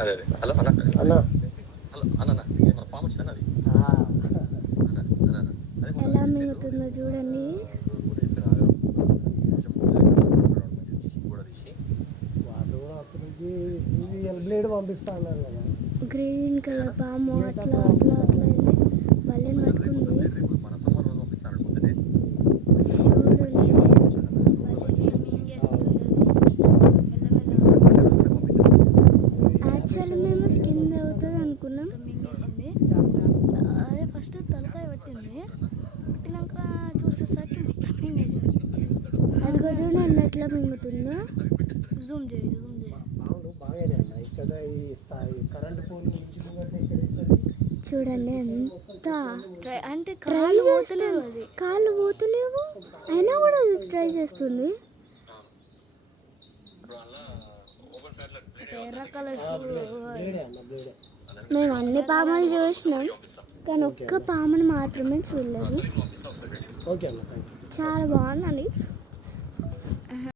అదే అదే హలో అన్న అన్న హలో అన్న ఇది మన పాము వచ్చిందన్న అది అన్న అన్న అన్న అదే మన ఎలా చెప్పారు మింగుతుందో చూడండి. కూడా చెప్పారు కొంచెం తీసి కూడా తీసి వాళ్ళు కూడా అక్కడికి ఇది బ్లేడ్ పంపిస్తా అన్నారు కదా. గ్రీన్ కలర్ పాము అట్లా అట్లా అట్లా వెళ్ళి బల్లెని పట్టుకుంది. రేపు మన సమ్మర్ రోజు పంపిస్తాను పొద్దునే చూడండి బల్లెని మింగేస్తుంది మెల్లమెల్ల. యాక్చువల్లీ మేము స్కిన్ అవుతుంది అనుకున్నాం, మింగేసింది. అదే ఫస్ట్ తలకాయ పట్టింది, పట్టినాక చూసేసరికి మొత్తం మింగేసింది. అదిగో చూడండి ఎట్లా మింగుతుందో. జూమ్ చేయి జూమ్ చేయి. అవును బాగానే అన్న. ఇక్కడ ఈ కరెంట్ పోల్ ఇంటి ముంగట ఎక్కడ ఇస్తుంది. చూడండి ఎంత అంటే ట్రై చేస్తలేదు, కాళ్ళు పోతలేవు అయినా కూడా అది ట్రై చేస్తుంది. ఎర్ర కలర్ బ్లేడే అన్న బ్లేడే. మేము అన్ని పాములు చూసినాం కానీ ఒక్క పాముని మాత్రమే చూడలేదు. ఓకే అన్న థ్యాంక్ యూ. చాలా బాగుందండి.